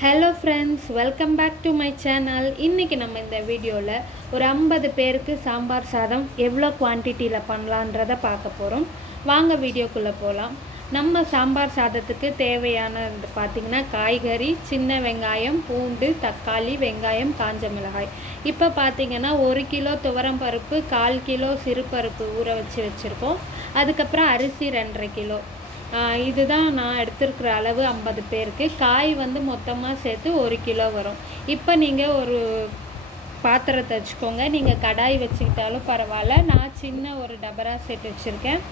Hello friends, welcome back to my channel. இன்றைக்கி நம்ம இந்த வீடியோவில் ஒரு 50 பேருக்கு சாம்பார் சாதம் எவ்வளோ குவான்டிட்டியில் பண்ணலான்றதை பார்க்க போகிறோம். வாங்க வீடியோக்குள்ளே போகலாம். நம்ம சாம்பார் சாதத்துக்கு தேவையான பார்த்திங்கன்னா காய்கறி, சின்ன வெங்காயம், பூண்டு, தக்காளி, வெங்காயம், காஞ்ச மிளகாய். இப்போ பார்த்திங்கன்னா 1 கிலோ துவரம் பருப்பு, 1/4 கிலோ சிறுபருப்பு ஊற வச்சுருக்கோம். அதுக்கப்புறம் அரிசி 2.5 கிலோ. இதுதான் நான் எடுத்துருக்கிற அளவு 50 பேருக்கு. காய் வந்து மொத்தமாக சேர்த்து 1 கிலோ வரும். இப்போ நீங்கள் ஒரு பாத்திரத்தை வச்சுக்கோங்க. நீங்கள் கடாய் வச்சுக்கிட்டாலும் பரவாயில்ல. நான் சின்ன ஒரு டபரா செட் வச்சுருக்கேன்.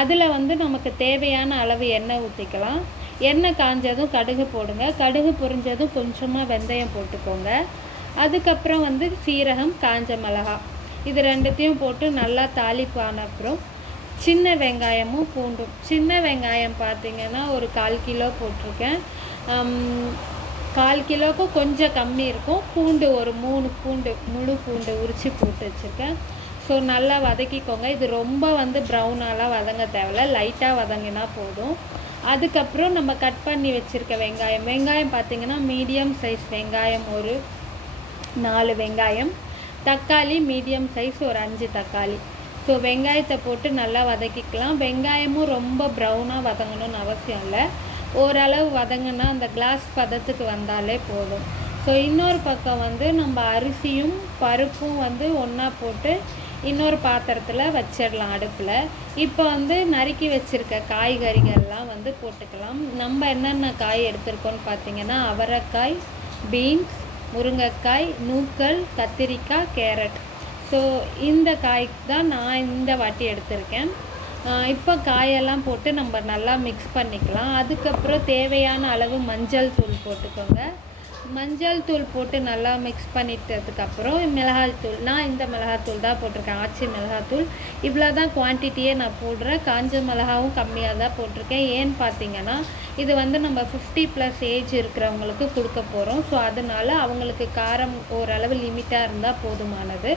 அதில் வந்து நமக்கு தேவையான அளவு எண்ணெய் ஊற்றிக்கலாம். எண்ணெய் காஞ்சதும் கடுகு போடுங்க. கடுகு பொரிஞ்சதும் கொஞ்சமாக வெந்தயம் போட்டுக்கோங்க. அதுக்கப்புறம் வந்து சீரகம், காஞ்ச மிளகாய், இது ரெண்டுத்தையும் போட்டு நல்லா தாளிப்பான அப்புறம் சின்ன வெங்காயமும் பூண்டும். சின்ன வெங்காயம் பார்த்திங்கன்னா ஒரு 1/4 கிலோ போட்டிருக்கேன். 1/4 கிலோவுக்கும் கொஞ்சம் கம்மி இருக்கும். பூண்டு ஒரு 3 பூண்டு, முழு பூண்டு உரித்து போட்டு வச்சுருக்கேன். ஸோ நல்லா வதக்கிக்கோங்க. இது ரொம்ப வந்து ப்ரௌனாலாம் வதங்க தேவையில்ல, லைட்டாக வதங்கினா போதும். அதுக்கப்புறம் நம்ம கட் பண்ணி வச்சுருக்க வெங்காயம் பார்த்திங்கன்னா மீடியம் சைஸ் வெங்காயம் ஒரு 4 வெங்காயம், தக்காளி மீடியம் சைஸ் ஒரு 5 தக்காளி. ஸோ வெங்காயத்தை போட்டு நல்லா வதக்கிக்கலாம். வெங்காயமும் ரொம்ப ப்ரௌனாக வதங்கணும்னு அவசியம் இல்லை. ஓரளவு வதங்கினா அந்த கிளாஸ் பதத்துக்கு வந்தாலே போதும். ஸோ இன்னொரு பக்கம் வந்து நம்ம அரிசியும் பருப்பும் வந்து ஒன்றா போட்டு இன்னொரு பாத்திரத்தில் வச்சிடலாம் அடுப்பில். இப்போ வந்து நறுக்கி வச்சுருக்க காய்கறிகள்லாம் வந்து போட்டுக்கலாம். நம்ம என்னென்ன காய் எடுத்துருக்கோன்னு பார்த்திங்கன்னா அவரைக்காய், பீன்ஸ், முருங்கைக்காய், நூக்கல், கத்திரிக்காய், கேரட். ஸோ இந்த காய்க்கு தான் நான் இந்த வாட்டி எடுத்திருக்கேன். இப்போ காயெல்லாம் போட்டு நம்ம நல்லா மிக்ஸ் பண்ணிக்கலாம். அதுக்கப்புறம் தேவையான அளவு மஞ்சள் தூள் போட்டுக்கோங்க. மஞ்சள் தூள் போட்டு நல்லா மிக்ஸ் பண்ணிட்டதுக்கப்புறம் மிளகாய்த்தூள், நான் இந்த மிளகாய்த்தூள் தான் போட்டிருக்கேன், ஆச்சி மிளகாய்த்தூள். இவ்வளோ தான் குவான்டிட்டியே நான் போடுறேன். காஞ்ச மிளகாவும் கம்மியாக தான் போட்டிருக்கேன். ஏன்னு பார்த்தீங்கன்னா இது வந்து நம்ம 50+ ஏஜ் இருக்கிறவங்களுக்கு கொடுக்க போகிறோம். ஸோ அதனால் அவங்களுக்கு காரம் ஓரளவு லிமிட்டாக இருந்தால் போதுமானது.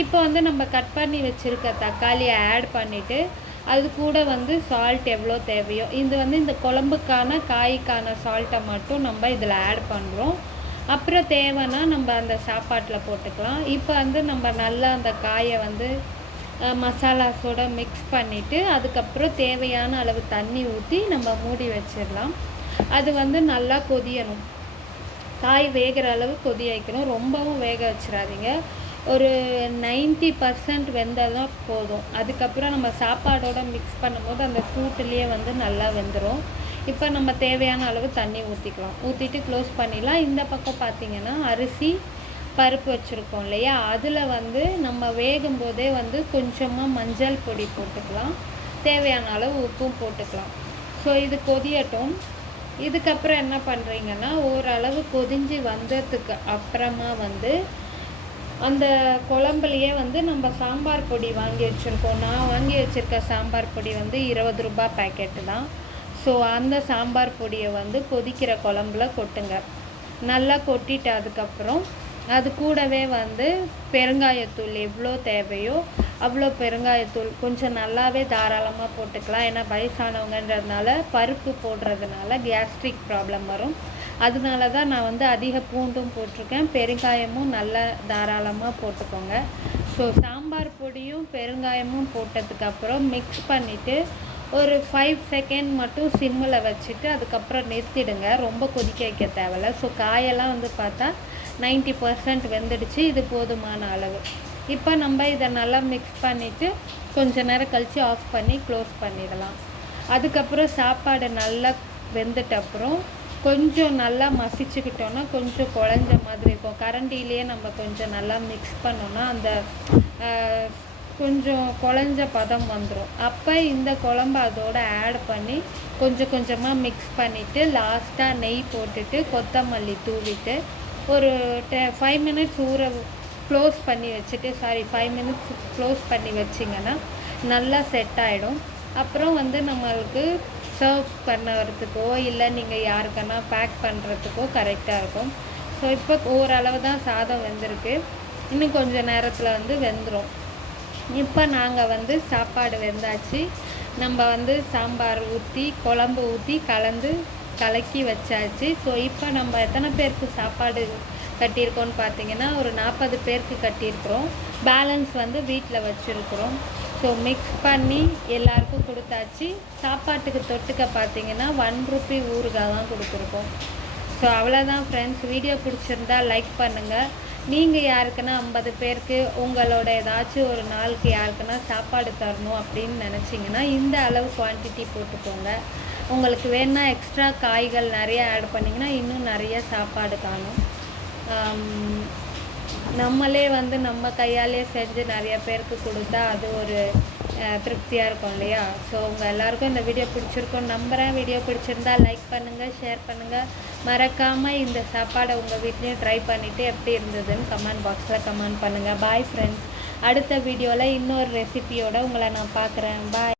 இப்போ வந்து நம்ம கட் பண்ணி வச்சுருக்க தக்காளியை ஆட் பண்ணிவிட்டு அது கூட வந்து சால்ட் எவ்வளோ தேவையோ, இது வந்து இந்த குழம்புக்கான காய்க்கான சால்ட்டை மட்டும் நம்ம இதில் ஆட் பண்ணுறோம். அப்புறம் தேவைன்னா நம்ம அந்த சாப்பாட்டில் போட்டுக்கலாம். இப்போ வந்து நம்ம நல்லா அந்த காயை வந்து மசாலாஸோடு மிக்ஸ் பண்ணிவிட்டு அதுக்கப்புறம் தேவையான அளவு தண்ணி ஊற்றி நம்ம மூடி வச்சிடலாம். அது வந்து நல்லா கொதியணும். காய் வேகிற அளவு கொதிய வைக்கணும். ரொம்பவும் வேக வச்சிடாதீங்க. ஒரு 90% வெந்தால் போதும். அதுக்கப்புறம் நம்ம சாப்பாடோடு மிக்ஸ் பண்ணும்போது அந்த சூட்டுலேயே வந்து நல்லா வெந்துடும். இப்போ நம்ம தேவையான அளவு தண்ணி ஊற்றிக்கலாம். ஊற்றிட்டு க்ளோஸ் பண்ணிடலாம். இந்த பக்கம் பார்த்திங்கன்னா அரிசி பருப்பு வச்சுருக்கோம் இல்லையா, அதில் வந்து நம்ம வேகும்போதே வந்து கொஞ்சமாக மஞ்சள் பொடி போட்டுக்கலாம். தேவையான அளவு உப்பும் போட்டுக்கலாம். ஸோ இது கொதியட்டும். இதுக்கப்புறம் என்ன பண்ணுறீங்கன்னா ஓரளவு கொதிஞ்சு வந்ததுக்கு அப்புறமா வந்து அந்த குழம்புலையே வந்து நம்ம சாம்பார் பொடி வாங்கி வச்சுருக்கோம். நான் வாங்கி வச்சுருக்க சாம்பார் பொடி வந்து 20 ரூபாய் பேக்கெட்டு தான். ஸோ அந்த சாம்பார் பொடியை வந்து கொதிக்கிற குழம்புல கொட்டுங்க. நல்லா கொட்டிட்டு அதுக்கப்புறம் அது கூடவே வந்து பெருங்காயத்தூள் எவ்வளோ தேவையோ அவ்வளோ பெருங்காயத்தூள் கொஞ்சம் நல்லாவே தாராளமாக போட்டுக்கலாம். ஏன்னா வயசானவங்கன்றதுனால பருப்பு போடுறதுனால கேஸ்ட்ரிக் ப்ராப்ளம் வரும். அதனால தான் நான் வந்து அதிக பூண்டும் போட்டிருக்கேன். பெருங்காயமும் நல்லா தாராளமாக போட்டுக்கோங்க. ஸோ சாம்பார் பொடியும் பெருங்காயமும் போட்டதுக்கப்புறம் மிக்ஸ் பண்ணிவிட்டு ஒரு 5 செகண்ட் மட்டும் சிம்மில் வச்சுட்டு அதுக்கப்புறம் நிறுத்திடுங்க. ரொம்ப கொதிக்க வைக்க தேவையில்ல. ஸோ காயெல்லாம் வந்து பார்த்தா 90% வெந்துடுச்சு. இது போதுமான அளவு. இப்போ நம்ம இதை நல்லா மிக்ஸ் பண்ணிவிட்டு கொஞ்ச நேரம் கழித்து ஆஃப் பண்ணி க்ளோஸ் பண்ணிடலாம். அதுக்கப்புறம் சாப்பாடு நல்லா வெந்துட்ட அப்புறம் கொஞ்சம் நல்லா மசிச்சுக்கிட்டோன்னா கொஞ்சம் குழஞ்ச மாதிரி இருக்கும். கரண்டிலேயே நம்ம கொஞ்சம் நல்லா மிக்ஸ் பண்ணோன்னா அந்த கொஞ்சம் குழஞ்ச பதம் வந்துடும். அப்போ இந்த குழம்பு அதோடு ஆட் பண்ணி கொஞ்சம் கொஞ்சமாக மிக்ஸ் பண்ணிவிட்டு லாஸ்ட்டாக நெய் போட்டுட்டு கொத்தமல்லி தூவிட்டு ஒரு 5 மினிட்ஸ் க்ளோஸ் பண்ணி வச்சுட்டு 5 மினிட்ஸ் க்ளோஸ் பண்ணி வச்சிங்கன்னா நல்லா செட் ஆகிடும். அப்புறம் வந்து நம்மளுக்கு சர்வ் பண்ணுறதுக்கோ இல்லை நீங்கள் யாருக்கன்னா பேக் பண்ணுறதுக்கோ கரெக்டாக இருக்கும். ஸோ இப்போ ஓரளவு தான் சாதம் வெந்திருக்கு. இன்னும் கொஞ்சம் நேரத்தில் வந்து வெந்துடும். இப்போ நாங்கள் வந்து சாப்பாடு வெந்தாச்சு. நம்ம வந்து சாம்பார் ஊற்றி குழம்பு ஊற்றி கலந்து கலக்கி வச்சாச்சு. ஸோ இப்போ நம்ம எத்தனை பேருக்கு சாப்பாடு கட்டியிருக்கோன்னு பார்த்தீங்கன்னா ஒரு 40 பேருக்கு கட்டியிருக்கிறோம். பேலன்ஸ் வந்து வீட்டில் வச்சுருக்குறோம். ஸோ மிக்ஸ் பண்ணி எல்லாருக்கும் கொடுத்தாச்சு. சாப்பாட்டுக்கு தொட்டுக்க பார்த்தீங்கன்னா 1 ரூபி ஊறுகாய் தான் கொடுத்துருக்கோம். ஸோ அவ்வளோதான் ஃப்ரெண்ட்ஸ். வீடியோ பிடிச்சிருந்தா லைக் பண்ணுங்கள். நீங்கள் யாருக்குன்னா 50 பேருக்கு உங்களோட ஏதாச்சும் ஒரு நாளுக்கு யாருக்குன்னா சாப்பாடு தரணும் அப்படின்னு நினச்சிங்கன்னா இந்த அளவு குவான்டிட்டி போட்டுக்கோங்க. உங்களுக்கு வேணா எக்ஸ்ட்ரா காய்கள் நிறைய ஆட் பண்ணிங்கன்னா இன்னும் நிறைய சாப்பாடு காணும். நம்மளே வந்து நம்ம கையாலே செஞ்சு நிறைய பேருக்கு கொடுத்தா அது ஒரு திருப்தியாக இருக்கும் இல்லையா? ஸோ உங்கள் எல்லாருக்கும் இந்த வீடியோ பிடிச்சிருக்கோன்னு நம்புகிறேன். வீடியோ பிடிச்சிருந்தா லைக் பண்ணுங்கள், ஷேர் பண்ணுங்கள். மறக்காமல் இந்த சாப்பாடை உங்கள் வீட்லேயும் ட்ரை பண்ணிவிட்டு எப்படி இருந்ததுன்னு கமெண்ட் பாக்ஸில் கமெண்ட் பண்ணுங்கள். Bye friends. அடுத்த வீடியோவில் இன்னொரு ரெசிபியோடு உங்களை நான் பார்க்குறேன். பாய்.